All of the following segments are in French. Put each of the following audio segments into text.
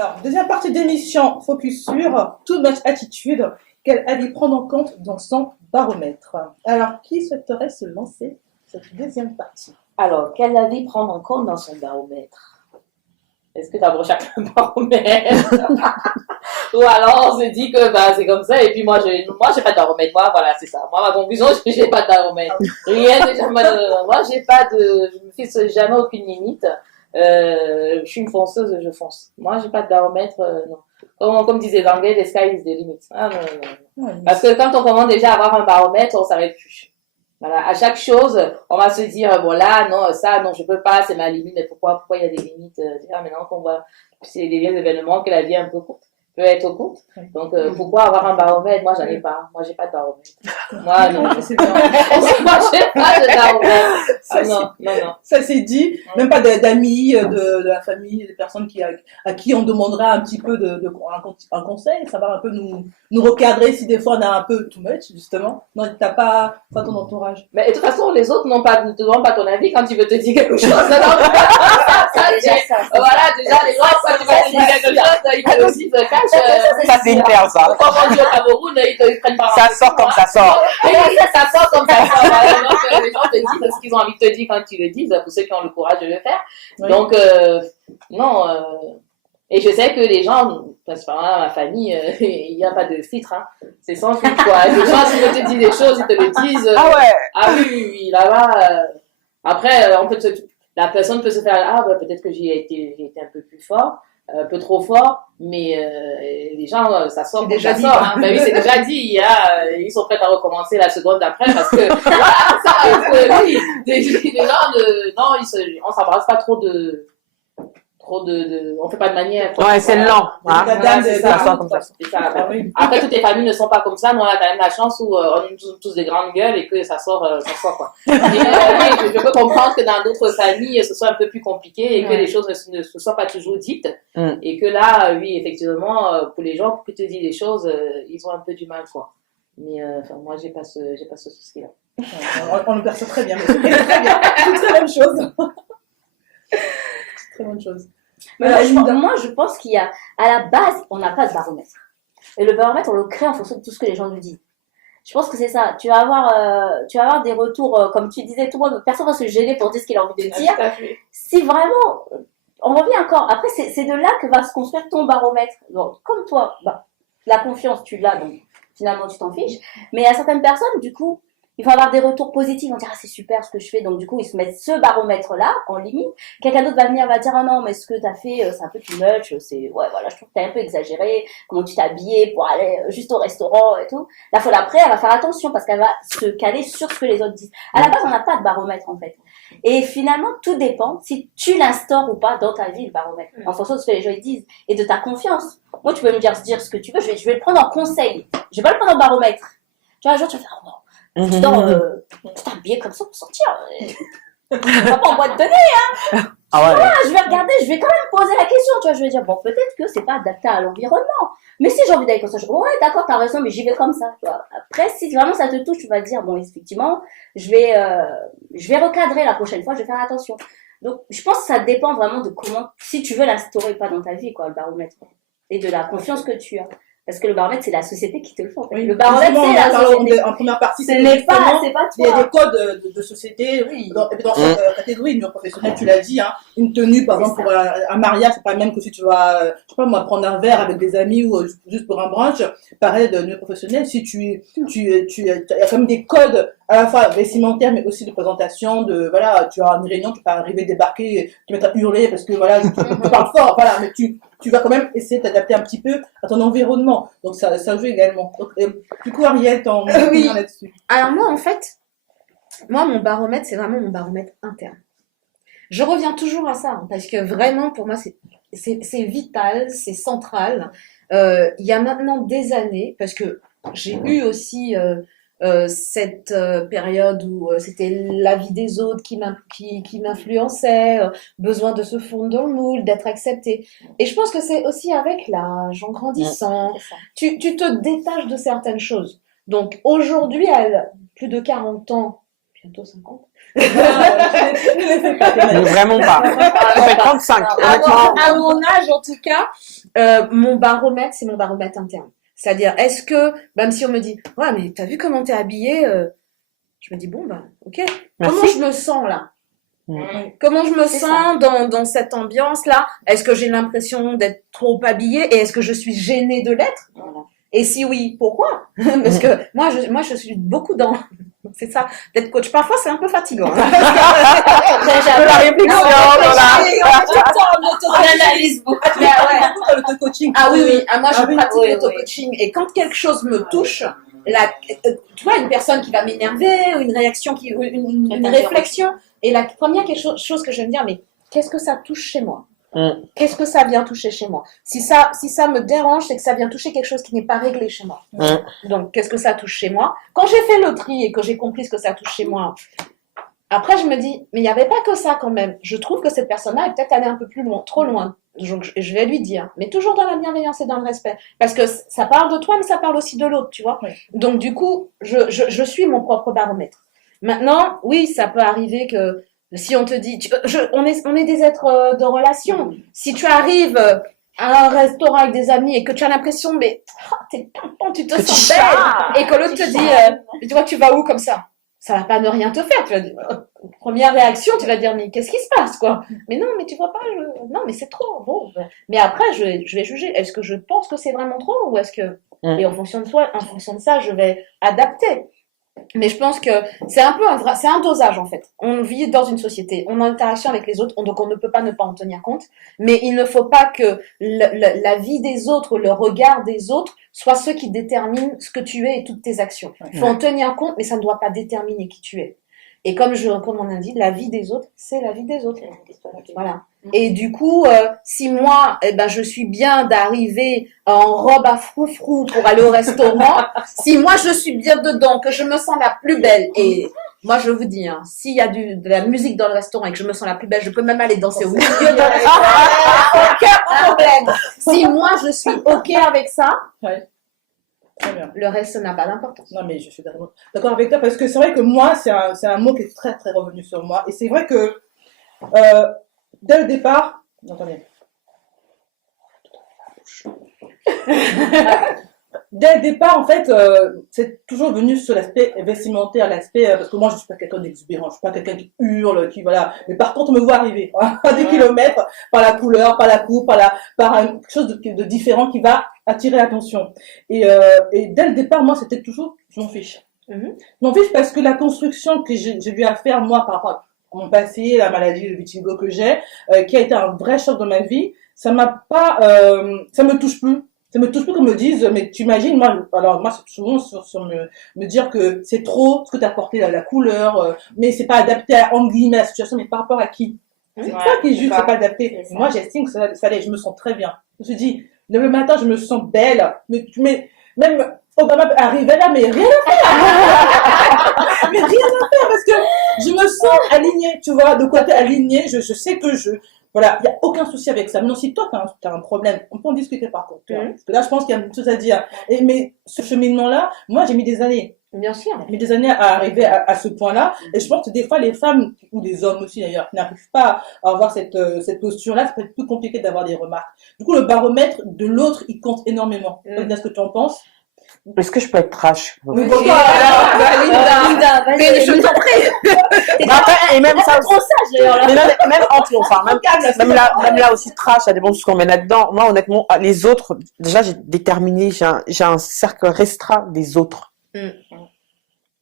Alors, deuxième partie d'émission, focus sur Too Much Attitude. Quel avis prendre en compte dans son baromètre? Alors, qui souhaiterait se lancer cette deuxième partie? Alors, quel avis prendre en compte dans son baromètre? Est-ce que d'abord chacun un baromètre? Ou alors on se dit que c'est comme ça et puis moi j'ai pas de baromètre. Moi, voilà, c'est ça. Moi, ma conclusion, j'ai pas de baromètre. Rien de jamais. Moi, j'ai pas de. Je me fixe jamais aucune limite. Je suis une fonceuse, je fonce. Moi, j'ai pas de baromètre, non. Comme disait l'anglais, the sky is the limit. Ah non, non. Ouais, parce que quand on commence déjà à avoir un baromètre, on s'arrête plus. Voilà, à chaque chose, on va se dire, bon là, non, ça, non, je peux pas, c'est ma limite, mais pourquoi il y a des limites? Maintenant qu'on voit, c'est des événements que la vie est un peu courte, peut être courte. Donc, pourquoi avoir un baromètre? Moi, j'en ai pas. Moi, j'ai pas de baromètre. Moi, non, c'est bien. Moi, j'ai pas de baromètre. Non. Ça c'est dit, même pas d'amis, de la famille, des personnes à qui on demandera un petit peu un conseil, savoir un peu nous recadrer si des fois on a un peu too much, justement. Non, t'as pas ton entourage. Mais de toute façon, les autres ne te demandent pas ton avis quand tu veux te dire quelque chose. Voilà, déjà, les gens, quand tu veux te dire quelque chose, ils te aussi te cachent. Ça, c'est hyper ça. Quand on dit au Cameroun, ils te prennent par ça sort comme ça sort. Ça sort comme ça sort. Donc, les gens te disent ce qu'ils ont envie de te dire quand tu le dis, pour ceux qui ont le courage de le faire. Oui. Donc, non. Et je sais que les gens, principalement dans ma famille, il n'y a pas de filtre. Hein. C'est sans filtre, quoi. Les gens, s'ils veulent te dire des choses, ils te le disent. Ah ouais. Ah oui, là-bas. Après, la personne peut se faire, peut-être que j'ai été un peu plus fort. Un peu trop fort, mais les gens, ça sort comme ça sort. Hein. Oui, c'est déjà dit. Ils sont prêts à recommencer la seconde d'après parce que oui, des gens non, on s'embrasse pas trop de, on fait pas de manière. Ouais, c'est lent. Hein. Ça sort comme ça. Après, toutes les familles ne sont pas comme ça. Nous, on a quand même la chance où on est tous des grandes gueules et que ça sort quoi. Et, je peux comprendre que dans d'autres familles, ce soit un peu plus compliqué et que les choses ne se soient pas toujours dites. Et que là, oui, effectivement, pour les gens qui te disent des choses, ils ont un peu du mal, quoi. Mais moi, j'ai pas ce souci-là. On le perçoit très bien. C'est très bien. C'est une très bonne chose. Très bonne chose. Mais moi, je pense qu'il y a, à la base, on n'a pas de baromètre. Et le baromètre, on le crée en fonction de tout ce que les gens nous disent. Je pense que c'est ça. Tu vas avoir des retours, comme tu disais, personne va se gêner pour dire ce qu'il a envie de dire. Si vraiment, on revient encore. Après, c'est de là que va se construire ton baromètre. Donc, comme toi, la confiance, tu l'as, donc finalement, tu t'en fiches. Mais à certaines personnes, du coup, il faut avoir des retours positifs, on va dire c'est super ce que je fais, donc du coup ils se mettent ce baromètre-là en limite. Quelqu'un d'autre va venir, va dire non mais ce que t'as fait c'est un peu too much, je trouve que t'as un peu exagéré, comment tu t'es habillé pour aller juste au restaurant et tout. La fois d'après elle va faire attention parce qu'elle va se caler sur ce que les autres disent. À la base on n'a pas de baromètre en fait. Et finalement tout dépend si tu l'instaures ou pas dans ta vie le baromètre, en fonction de ce que les gens disent et de ta confiance. Moi tu peux me dire ce que tu veux, je vais le prendre en conseil, je vais pas le prendre en baromètre. Tu vois un jour tu vas faire tu t'habiller comme ça pour sortir. Pas en boîte de nuit, hein. Voilà, je vais regarder, je vais quand même poser la question, tu vois, je vais dire, peut-être que c'est pas adapté à l'environnement. Mais si j'ai envie d'aller comme ça, d'accord, t'as raison, mais j'y vais comme ça, tu vois. Après, si vraiment ça te touche, tu vas te dire, effectivement, je vais recadrer la prochaine fois, je vais faire attention. Donc, je pense que ça dépend vraiment de si tu veux l'instaurer pas dans ta vie, quoi, le baromètre. Et de la confiance que tu as. Parce que le baromètre, c'est la société qui te le fait. Oui, le baromètre, c'est la société. En première partie, c'est pas toi. Il y a des codes de société. Oui, dans cette catégorie, union professionnelle, tu l'as dit, hein, une tenue, par exemple, pour un mariage, c'est pas le même que si tu vas, je sais pas moi, prendre un verre avec des amis ou juste pour un brunch. Pareil, de union professionnelle, si il y a quand même des codes à la fois vestimentaires, mais aussi de présentation, tu as une réunion, tu peux arriver, débarquer, te mettre à hurler parce que tu parles fort, mais tu vas quand même essayer de t'adapter un petit peu à ton environnement. Donc, ça joue également. Donc, du coup, Ariel, t'en oui. là-dessus. Alors, moi, en fait, mon baromètre, c'est vraiment mon baromètre interne. Je reviens toujours à ça, parce que vraiment, pour moi, c'est vital, c'est central. Il y a maintenant des années, parce que j'ai eu aussi cette période où c'était la vie des autres qui m'influençait, besoin de se fondre dans le moule, d'être accepté. Et je pense que c'est aussi avec l'âge, en grandissant, tu te détaches de certaines choses. Donc aujourd'hui, à plus de 40 ans, bientôt 50. Ne les fais pas, Mais vraiment pas. Ça fait 35. À mon âge, en tout cas, mon baromètre, c'est mon baromètre interne. C'est-à-dire, est-ce que, même si on me dit, ouais, mais t'as vu comment t'es habillée, je me dis, bon, bah, ok. Merci. Comment je me sens là? Comment je me C'est sens dans cette ambiance-là? Est-ce que j'ai l'impression d'être trop habillée et est-ce que je suis gênée de l'être? Voilà. Et si oui, pourquoi? Parce que moi, je suis beaucoup dans. C'est ça, d'être coach. Parfois, c'est un peu fatigant. De la réflexion, On analyse beaucoup. Ah, tu fais beaucoup de l'auto-coaching. Ah oui, oui. Ah, moi, je Ah oui, pratique oui, l'auto-coaching. Et quand quelque chose me touche, tu vois, une personne qui va m'énerver, ou une réaction, une réflexion, et la première chose que je vais me dire, mais qu'est-ce que ça touche chez moi? Qu'est-ce que ça vient toucher chez moi? Si ça me dérange, c'est que ça vient toucher quelque chose qui n'est pas réglé chez moi. Donc, qu'est-ce que ça touche chez moi? Quand j'ai fait le tri et que j'ai compris ce que ça touche chez moi, après, je me dis, mais il n'y avait pas que ça quand même. Je trouve que cette personne-là est peut-être allée un peu plus loin, trop loin. Donc, je vais lui dire, mais toujours dans la bienveillance et dans le respect. Parce que ça parle de toi, mais ça parle aussi de l'autre, tu vois. Oui. Donc, du coup, je suis mon propre baromètre. Maintenant, oui, ça peut arriver que si on te dit, on est des êtres de relation. Si tu arrives à un restaurant avec des amis et que tu as l'impression, mais t'es pimpant, tu te Que sens tu belle, charmes. et que l'autre te dit, tu vois, tu vas où comme ça va pas ne rien te faire. Tu vas dire, première réaction, tu vas dire, mais qu'est-ce qui se passe, quoi? Mais non, mais tu vois pas, non, mais c'est trop. Bon, mais après, je vais juger. Est-ce que je pense que c'est vraiment trop ou est-ce que, et en fonction de ça, je vais adapter. Mais je pense que c'est un peu c'est un dosage en fait. On vit dans une société, on est en interaction avec les autres, donc on ne peut pas ne pas en tenir compte. Mais il ne faut pas que la vie des autres, le regard des autres, soit ceux qui déterminent ce que tu es et toutes tes actions. Il faut en tenir compte, mais ça ne doit pas déterminer qui tu es. Et comme on a dit, la vie des autres, c'est la vie des autres. Voilà. Et du coup, si moi, je suis bien d'arriver en robe à froufrou pour aller au restaurant, si moi je suis bien dedans, que je me sens la plus belle, et moi je vous dis, hein, s'il y a de la musique dans le restaurant et que je me sens la plus belle, je peux même aller danser au milieu de aucun problème. Si moi je suis ok avec ça, Très bien. le reste n'a pas d'importance. Non, mais je suis d'accord avec toi parce que c'est vrai que moi, c'est un mot qui est très, très revenu sur moi. Et c'est vrai que dès le départ, attendez. Dès le départ, en fait, c'est toujours venu sur l'aspect vestimentaire, parce que moi, je suis pas quelqu'un d'exubérant, je suis pas quelqu'un qui hurle, voilà. Mais par contre, on me voit arriver à des kilomètres par la couleur, par la coupe, par quelque chose de différent qui va attirer l'attention. Et dès le départ, moi, c'était toujours, je m'en fiche. Je m'en fiche parce que la construction que j'ai eu à faire, moi, par rapport à mon passé, la maladie, le vitiligo que j'ai, qui a été un vrai choc dans ma vie, ça me touche plus. Ça me touche plus qu'on me dise, mais tu imagines, moi, c'est souvent sur me dire que c'est trop ce que tu as porté, la couleur, mais c'est pas adapté entre guillemets à la situation, mais par rapport à qui? C'est toi qui juge, c'est pas adapté. Moi, j'estime que ça allait, je me sens très bien. Je me suis dit, le matin, je me sens belle, mais même Obama arrivait là, mais rien à faire. Mais rien à faire, parce que je me sens alignée, tu vois, de côté aligné, je sais que voilà, il n'y a aucun souci avec ça. Mais non, si toi, tu as un problème, on peut en discuter par contre. Parce que là, je pense qu'il y a une chose à dire. Mais ce cheminement-là, moi, j'ai mis des années. Bien sûr. J'ai mis des années à arriver à ce point-là. Et je pense que des fois, les femmes, ou les hommes aussi d'ailleurs, qui n'arrivent pas à avoir cette posture-là, ça peut être plus compliqué d'avoir des remarques. Du coup, le baromètre de l'autre, il compte énormément. Est-ce que tu en penses? Est-ce que je peux être trash? Mais Linda, vas-y. je t'en prie. Après, et même ça Trop sage d'ailleurs là. mais même entre nous, enfin, même là aussi trash, ça dépend de ce qu'on met là-dedans. Moi, honnêtement, les autres, déjà, j'ai déterminé, j'ai un cercle restreint des autres.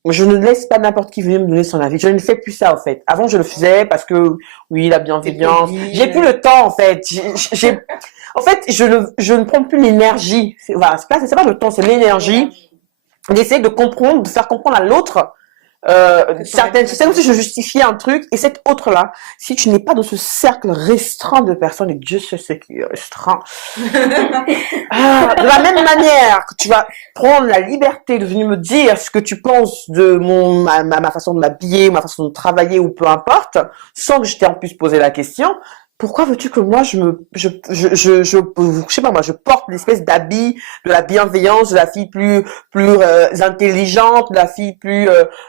Je ne laisse pas n'importe qui venir me donner son avis. Je ne fais plus ça, en fait. Avant, je le faisais parce que, oui, la bienveillance. J'ai plus le temps, en fait. En fait, je ne prends plus l'énergie. Voilà, c'est pas le temps, c'est l'énergie d'essayer de comprendre, de faire comprendre à l'autre c'est comme si je justifiais un truc, et cet autre-là, si tu n'es pas dans ce cercle restreint de personnes, et Dieu sait ce qui est restreint, de la même manière que tu vas prendre la liberté de venir me dire ce que tu penses de ma façon de m'habiller, ma façon de travailler, ou peu importe, sans que je t'ai en plus posé la question, pourquoi veux-tu que moi je sais pas moi, je porte l'espèce d'habit de la bienveillance, de la fille plus intelligente, de la fille plus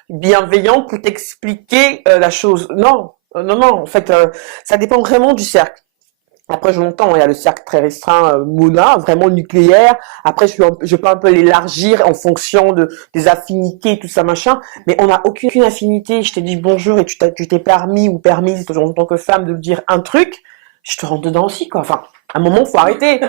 bienveillante pour t'expliquer la chose. Non, non, en fait, ça dépend vraiment du cercle. Après, je l'entends, il y a le cercle très restreint, Mona, vraiment nucléaire. Après, je peux un peu l'élargir en fonction des affinités, tout ça, machin. Mais on n'a aucune affinité. Je t'ai dit bonjour et tu t'es permis ou permise, en tant que femme, de me dire un truc. Je te rentre dedans aussi, quoi. Enfin, à un moment, faut arrêter.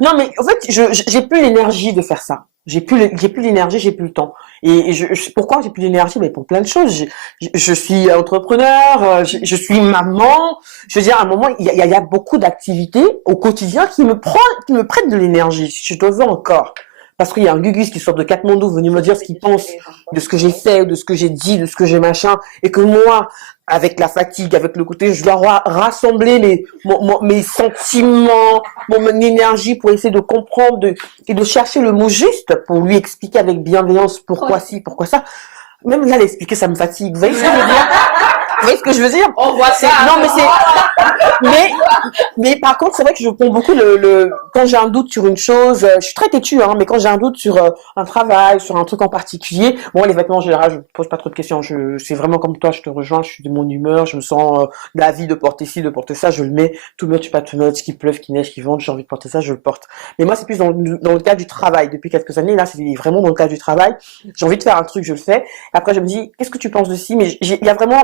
Non, mais en fait, j'ai plus l'énergie de faire ça. J'ai plus l'énergie, j'ai plus le temps. Et pourquoi j'ai plus d'énergie? Mais pour plein de choses. Je suis entrepreneur, je suis maman. Je veux dire, à un moment, il y a beaucoup d'activités au quotidien qui me prennent de l'énergie. Je te veux encore. Parce qu'il y a un Gugus qui sort de Katmandou venu me dire ce qu'il pense de ce que j'ai fait, de ce que j'ai dit, de ce que j'ai machin, et que moi, avec la fatigue, avec le côté, je dois rassembler mes sentiments, mon énergie pour essayer de comprendre et de chercher le mot juste pour lui expliquer avec bienveillance pourquoi ci, pourquoi ça. Même là, l'expliquer, ça me fatigue. Vous voyez ce que je veux dire? Vous voyez ce que je veux dire? On voit ça. Non, mais par contre, c'est vrai que je prends beaucoup quand j'ai un doute sur une chose, je suis très têtue, hein, mais quand j'ai un doute sur un travail, sur un truc en particulier, bon, les vêtements en général, je pose pas trop de questions. C'est vraiment comme toi, je te rejoins, je suis de mon humeur, je me sens d'avis de porter ci, de porter ça, je le mets, tout much, pas tout much, qu'il pleuve, qu'il neige, qu'il vente, j'ai envie de porter ça, je le porte. Mais moi, c'est plus dans le cadre du travail. Depuis quelques années, là, c'est vraiment dans le cadre du travail. J'ai envie de faire un truc, je le fais. Après, je me dis, qu'est-ce que tu penses de ci? Mais il y a vraiment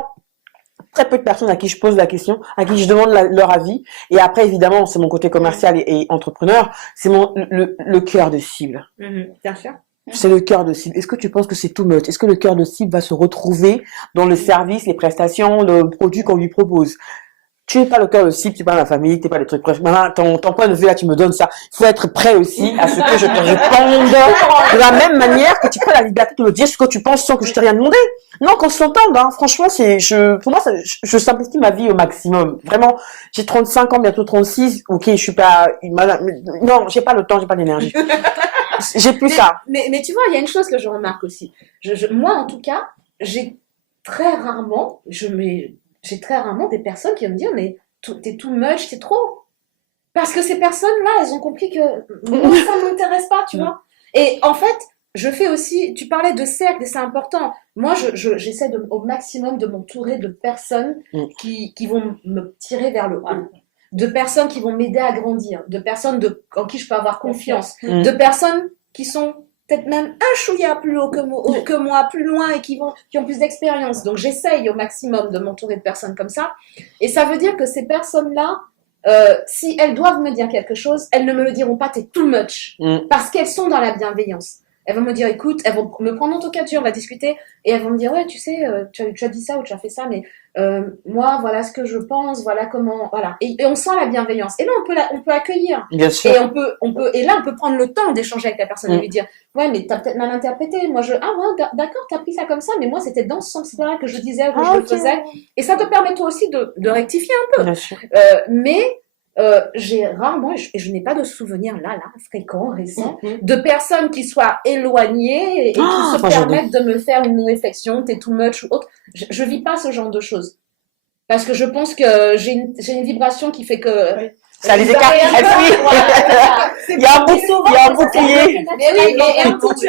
très peu de personnes à qui je pose la question, à qui je demande leur avis. Et après, évidemment, c'est mon côté commercial et entrepreneur, c'est le cœur de cible. Bien sûr. C'est le cœur de cible. Est-ce que tu penses que c'est too much? Est-ce que le cœur de cible va se retrouver dans le service, les prestations, le produit qu'on lui propose? Tu n'es pas le cœur de cible, tu n'es pas la famille, tu n'es pas les trucs. Bref, maman, ton point de vue là, tu me donnes ça. Il faut être prêt aussi à ce que je te réponde de la même manière que tu prends la liberté de me dire ce que tu penses sans que je t'ai rien demandé. Non, qu'on s'entende, hein. Franchement, pour moi, je simplifie ma vie au maximum. Vraiment, j'ai 35 ans, bientôt 36. Ok, je suis pas, non, j'ai pas le temps, j'ai pas l'énergie. J'ai plus ça. Mais tu vois, il y a une chose que je remarque aussi. Moi, en tout cas, j'ai très rarement des personnes qui vont me dire, mais t'es too much, t'es trop. Parce que ces personnes-là, elles ont compris que moi, ça ne m'intéresse pas, tu vois. Et en fait, je fais aussi, tu parlais de cercle et c'est important. Moi, j'essaie au maximum de m'entourer de personnes qui vont me tirer vers le haut. De personnes qui vont m'aider à grandir. De personnes en qui je peux avoir confiance. De personnes qui sont peut-être même un chouïa plus haut que moi, plus loin et qui ont plus d'expérience. Donc, j'essaye au maximum de m'entourer de personnes comme ça. Et ça veut dire que ces personnes-là, si elles doivent me dire quelque chose, elles ne me le diront pas, t'es too much. Parce qu'elles sont dans la bienveillance. Elles vont me dire, écoute, elles vont me prendre en tout cas, on va discuter, et elles vont me dire, ouais, tu sais, tu as dit ça ou tu as fait ça, mais moi, voilà ce que je pense, voilà comment, voilà. Et on sent la bienveillance. Et là, on peut accueillir. Bien sûr. Et et là, on peut prendre le temps d'échanger avec la personne et lui dire, ouais, mais t'as peut-être mal interprété. Moi, ouais, d'accord, t'as pris ça comme ça, mais moi, c'était dans ce sens-là que je disais, que je le faisais. Et ça te permet toi aussi de rectifier un peu. Bien sûr. Mais j'ai rarement, et je n'ai pas de souvenirs là, fréquents, récents, de personnes qui soient éloignées et qui se permettent de me faire une réflexion, t'es too much ou autre. Je vis pas ce genre de choses. Parce que je pense que j'ai une vibration qui fait que... Oui. Ça les écarte. Il y a un bouclier. Mais oui,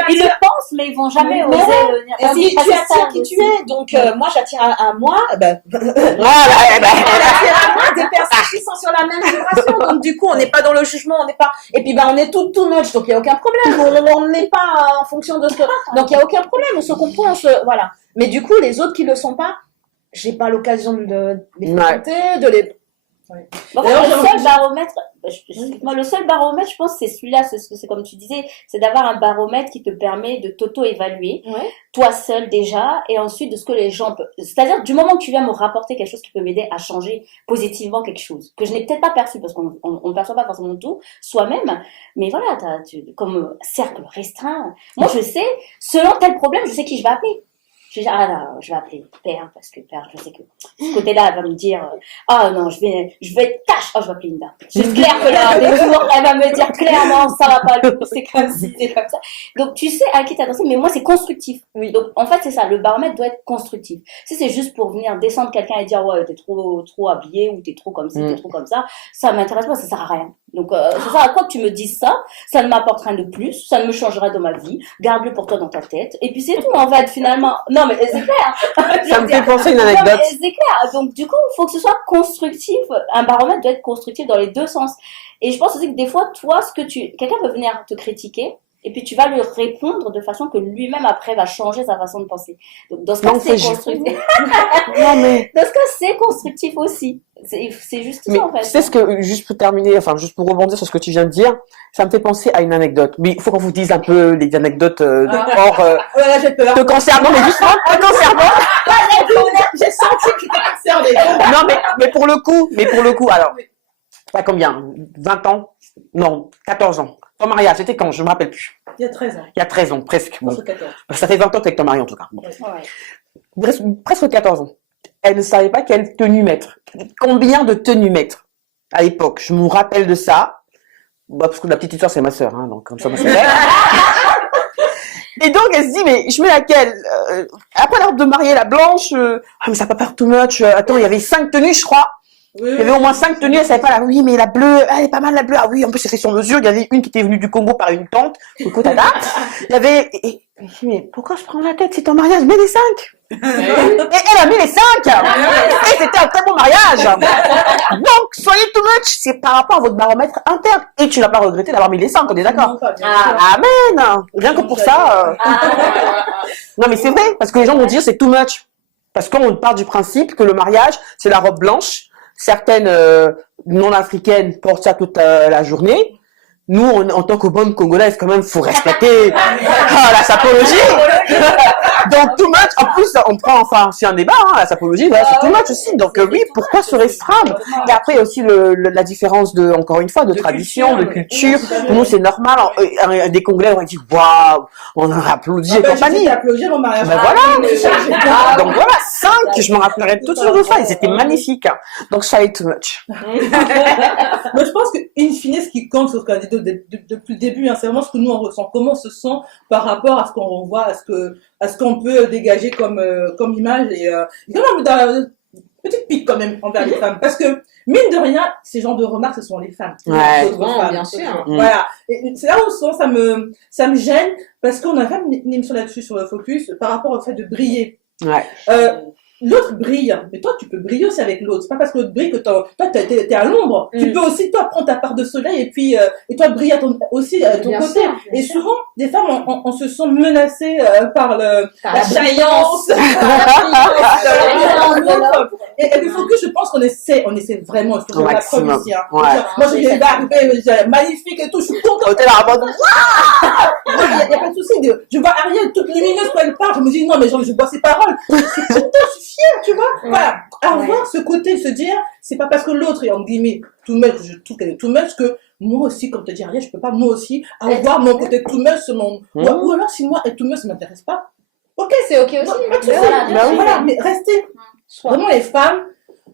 Ils le pensent, mais ils vont jamais oser venir. Et si tu attires qui tu es, donc moi j'attire à moi, Voilà. j'attire à moi des personnes qui sont sur la même vibration. Donc du coup, on n'est pas dans le jugement, on n'est pas. Et puis on est tout much, donc il y a aucun problème. On n'est pas en fonction de ce que. Donc il y a aucun problème, on se comprend, voilà. Mais du coup, les autres qui le sont pas, j'ai pas l'occasion de les fréquenter, de les. Bon, le seul baromètre, le seul baromètre, je pense, c'est celui-là, c'est comme tu disais, c'est d'avoir un baromètre qui te permet de t'auto-évaluer, toi seul déjà, et ensuite de ce que les gens peuvent. C'est-à-dire, du moment que tu viens me rapporter quelque chose qui peut m'aider à changer positivement quelque chose, que je n'ai peut-être pas perçu, parce qu'on ne perçoit pas forcément tout, soi-même, mais voilà, comme cercle restreint. Moi, je sais, selon tel problème, je sais qui je vais appeler. Je dis, ah là, je vais appeler Père, parce que Père, je sais que ce côté-là, elle va me dire, ah non, je vais être cash. Oh, je vais appeler Linda. C'est clair que là, des jours, elle va me dire clairement, ça va pas, c'est comme ci, c'est comme ça. Donc, tu sais à qui t'adresser, mais moi, c'est constructif. Oui. Donc, en fait, c'est ça, le baromètre doit être constructif. Si c'est juste pour venir descendre quelqu'un et dire, ouais, t'es trop habillé, ou t'es trop comme ci, t'es trop comme ça m'intéresse pas, ça sert à rien. Donc, c'est ça, à quoi que tu me dises ça ne m'apporte rien de plus, ça ne me changera dans ma vie, garde-le pour toi dans ta tête, et puis c'est tout, en fait, finalement. Non, mais c'est clair. Ça me fait penser à une anecdote. Non, mais c'est clair. Donc, du coup, il faut que ce soit constructif. Un baromètre doit être constructif dans les deux sens. Et je pense aussi que des fois, toi, quelqu'un peut venir te critiquer, et puis tu vas lui répondre de façon que lui-même, après, va changer sa façon de penser. Donc, dans ce cas, c'est constructif. Non, mais... Dans ce cas, c'est constructif aussi. C'est juste Mais ça, en fait. tu sais ce que, juste pour terminer, enfin, juste pour rebondir sur ce que tu viens de dire, ça me fait penser à une anecdote. Mais il faut qu'on vous dise un peu les anecdotes hors, Voilà, j'ai peur. te concernant, mais juste te concernant. J'ai senti que tu étais concernée. Non, mais pour le coup, alors, t'as combien? 20 ans? Non, 14 ans. Ton mariage, c'était quand? Je me rappelle plus. Il y a 13 ans. Il y a 13 ans, presque. Bon. Entre 14. Ça fait 20 ans que t'es avec ton mari, en tout cas. Bon. Ouais. Presque 14 ans. Elle ne savait pas quelle tenue mettre. Combien de tenues mettre à l'époque? Je me rappelle de ça. Bah, parce que la petite histoire, c'est ma sœur, hein, donc comme ça, moi, c'est vrai. Et donc, elle se dit, mais je mets laquelle? Après la robe de mariée, la blanche, ah, mais ça va pas faire too much. Attends, il y avait 5 tenues, je crois. Oui, Il y avait au moins 5 tenues, elle savait pas la, oui, mais la bleue, elle est pas mal la bleue. Ah oui, en plus, c'est fait sur mesure. Il y avait une qui était venue du Congo par une tante. Coucou, tata. Il y avait, et je me dis, mais pourquoi je prends la tête? C'est ton mariage, mets les 5. Et elle a mis les 5. Et c'était un très bon mariage. Donc, soyez too much. C'est par rapport à votre baromètre interne. Et tu n'as pas regretté d'avoir mis les 5, on est d'accord? Non, pas bien sûr. Amen. Rien que pour ça. Non, mais c'est vrai, parce que les gens vont dire c'est too much. Parce qu'on part du principe que le mariage, c'est la robe blanche. Certaines non-africaines portent ça toute la journée. Nous, en tant que bonne Congolaise, quand même, faut respecter la sapologie. Donc, too much. En plus, on prend, enfin, c'est un débat, hein, la sapologie, voilà, c'est too much aussi. Donc, oui, pourquoi se restreindre? Et après, aussi la différence de, encore une fois, de tradition, de culture. Pour nous, c'est normal. Des Congolais auraient dit, waouh, on a applaudi et compagnie. J'ai applaudi mon mariage. Ben voilà. Donc voilà, 5, je me rappellerai toujours de ça. Ils étaient magnifiques. Donc, ça est too much. Mais je pense que, in fine, ce qui compte, c'est ce qu'on a dit depuis le début, hein, c'est vraiment ce que nous on ressent, comment on se sent par rapport à ce qu'on renvoie, à ce qu'on peut dégager comme image et quand même petite pique quand même envers les femmes, parce que mine de rien, ces genres de remarques, ce sont les femmes. Ouais. D'autres femmes. Bien sûr. Voilà. Et c'est là où souvent ça me gêne, parce qu'on a fait une émission là-dessus sur le Focus par rapport au fait de briller. Ouais. L'autre brille, mais toi tu peux briller aussi avec l'autre. C'est pas parce que l'autre brille que toi t'es à l'ombre. Tu peux aussi toi prendre ta part de soleil et puis et toi briller aussi à ton Bien côté. sûr, bien Et sûr. souvent des femmes on se sent menacées par la la jaillance. Et le Focus, je pense qu'on essaie vraiment. Je trouve Au la maximum. preuve ici. Hein. Ouais. Moi je vais arriver magnifique et tout. Je suis contente. Hôtel à Rabon. Il y a pas de souci. Je vois Ariel toute lumineuse quand elle parle. Je me dis non mais je bois ses paroles. Je suis contente, je suis fière, tu vois. Voilà. Avoir ce côté, se dire, c'est pas parce que l'autre est en guillemets too much, je trouve qu'elle est too much que moi aussi, comme te dit Ariel, je peux pas moi aussi avoir mon côté too much, ou alors si moi être too much, ça m'intéresse pas. Ok, C'est ok aussi. pas de souci. Voilà, bien sûr. Voilà, mais restez. Vraiment les femmes,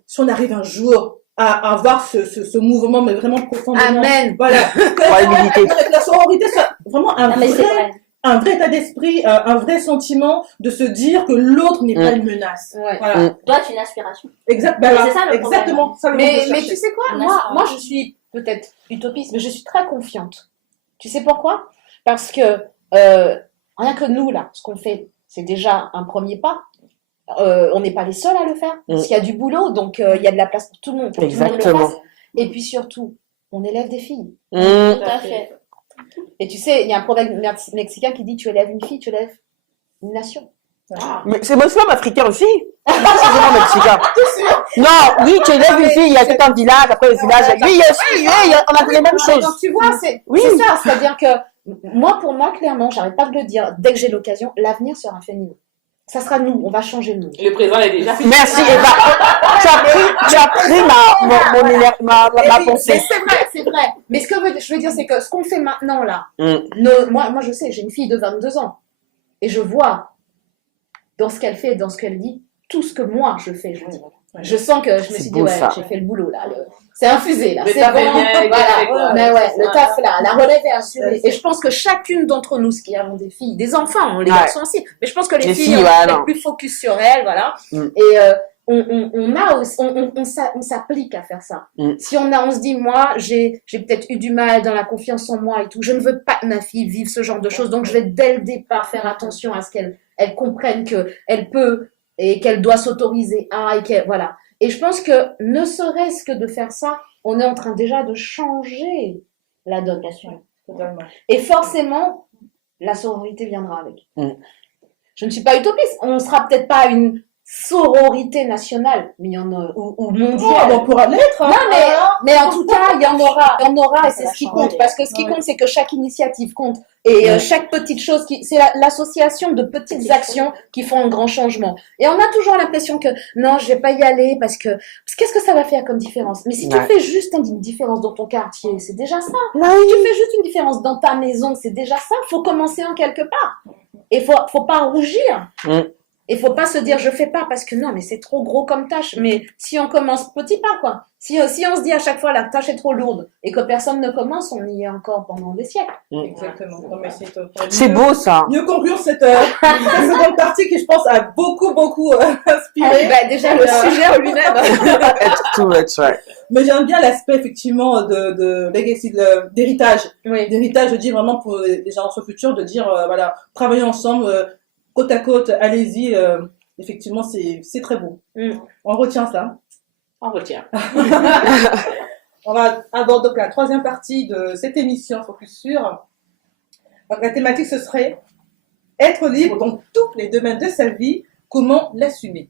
si on arrive un jour à avoir ce mouvement, mais vraiment profondément. Amen. Voilà. Que la sororité soit vraiment Non, mais c'est vrai. un vrai état d'esprit, un vrai sentiment de se dire que l'autre n'est pas une menace. Ouais. Voilà. Toi, tu as une aspiration. Exact, Mais voilà. c'est ça, le Exactement. Ça, le mot Mais que je tu cherchais. sais quoi, On a moi, ça. moi je suis peut-être utopiste, mais je suis très confiante. Tu sais pourquoi? Parce que rien que nous, là, ce qu'on fait, c'est déjà un premier pas. On n'est pas les seuls à le faire, parce qu'il y a du boulot, donc il y a de la place pour tout le monde. Pour que tout le monde le Exactement. fasse. Et puis surtout, on élève des filles. Tout à fait. Et tu sais, il y a un proverbe mexicain qui dit tu élèves une fille, tu élèves une nation. Mais c'est musulman africain aussi. C'est vraiment mexicain. Non, oui, tu élèves une fille, il y a tout un village, après le village. Oui, il y a aussi, on a les mêmes choses. Donc tu vois, c'est ça, c'est-à-dire que moi, pour moi, clairement, j'arrête pas de le dire, dès que j'ai l'occasion, l'avenir sera féminin. Ça sera nous, on va changer le monde. Le présent est déjà fait. Merci, Eva. Tu as pris ma pensée. Mais c'est vrai. Mais ce que je veux dire, c'est que ce qu'on fait maintenant, là, moi, je sais, j'ai une fille de 22 ans. Et je vois dans ce qu'elle fait et dans ce qu'elle dit, tout ce que moi je fais, je dis. Je sens que je me C'est suis beau, dit, ouais, ça. j'ai fait le boulot là. C'est infusé là. Le C'est taf est bon. bien fait, Voilà. quoi. Mais ouais, C'est le ça. taf là, la relève est assurée. C'est Et je pense que chacune d'entre nous, ce qui avons des filles, des enfants, les Ouais. garçons aussi, mais je pense que les Les filles, filles, on ouais, est non. plus focus sur elles, voilà. Mm. Et on a aussi, on s'applique à faire ça. Mm. Si on se dit, moi, j'ai peut-être eu du mal dans la confiance en moi et tout, je ne veux pas que ma fille vive ce genre de choses, donc je vais dès le départ faire attention à ce qu'elle comprenne qu'elle peut et qu'elle doit s'autoriser à, et qu'elle, voilà. Et je pense que, ne serait-ce que de faire ça, on est en train déjà de changer la donne. Totalement. Et forcément, la sororité viendra avec. Mm. Je ne suis pas utopiste. On ne sera peut-être pas une sororité nationale, mais il y en a, ou Oh, mondiale. on pourra l'être. Hein. Non, mais en tout cas, il y en aura, et c'est va ce qui changer. compte. Parce que ce qui Ouais. compte, c'est que chaque initiative compte. Et chaque petite chose, c'est l'association de petites actions qui font un grand changement. Et on a toujours l'impression que, non, je vais pas y aller parce que qu'est-ce que ça va faire comme différence? Mais si tu Ouais. fais juste une différence dans ton quartier, c'est déjà ça. Ouais. Si tu fais juste une différence dans ta maison, c'est déjà ça. Faut commencer en quelque part. Et faut pas rougir. Mm. Et faut pas se dire je fais pas parce que non, mais c'est trop gros comme tâche. Mais si on commence petit pas, quoi. Si on se dit à chaque fois la tâche est trop lourde et que personne ne commence, on y est encore pendant des siècles. Exactement. Non, mais C'est beau, ça. Mieux conclure cette seconde partie qui, je pense, a beaucoup inspiré. Bah, déjà le sujet en lui-même. It's too much, ouais. Mais j'aime bien l'aspect, effectivement, de legacy, d'héritage. Oui. D'héritage, je dis vraiment pour les générations futures, de dire, voilà, travaillons ensemble, côte à côte, allez-y. Effectivement, c'est très beau. Mm. On retient ça. On retient. On va aborder donc la troisième partie de cette émission Focus Sur. Donc, la thématique, ce serait être libre dans tous les domaines de sa vie, comment l'assumer.